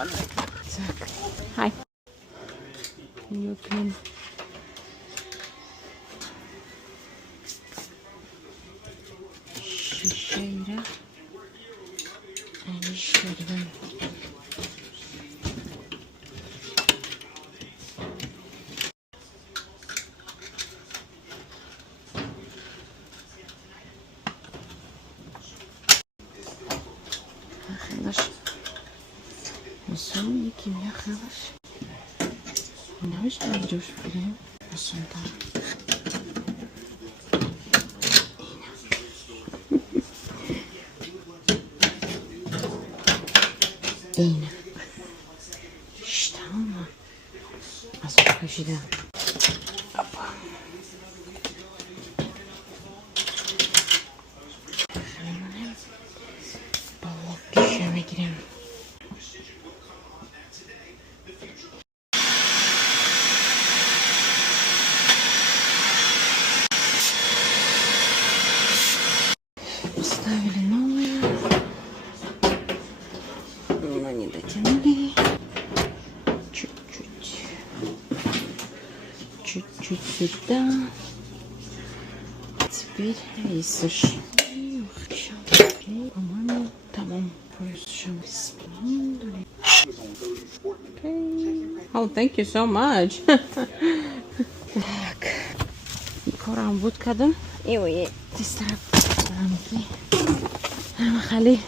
Так. Hi. You can. Şişeyle eriştirdim. Arkadaş. Nasıl kim yakalaş? Ne işliyoruz film? Nasıl da? İğne. İşte ama. Az köşede. Hoppa. Balık düşeme gireyim. Поставили новые. Но не дотянули. Чуть-чуть. Чуть-чуть сюда. Теперь высушим. По-моему, там Oh, thank you so much. Так. كرة بود كدم. ايوه تسترب. خليه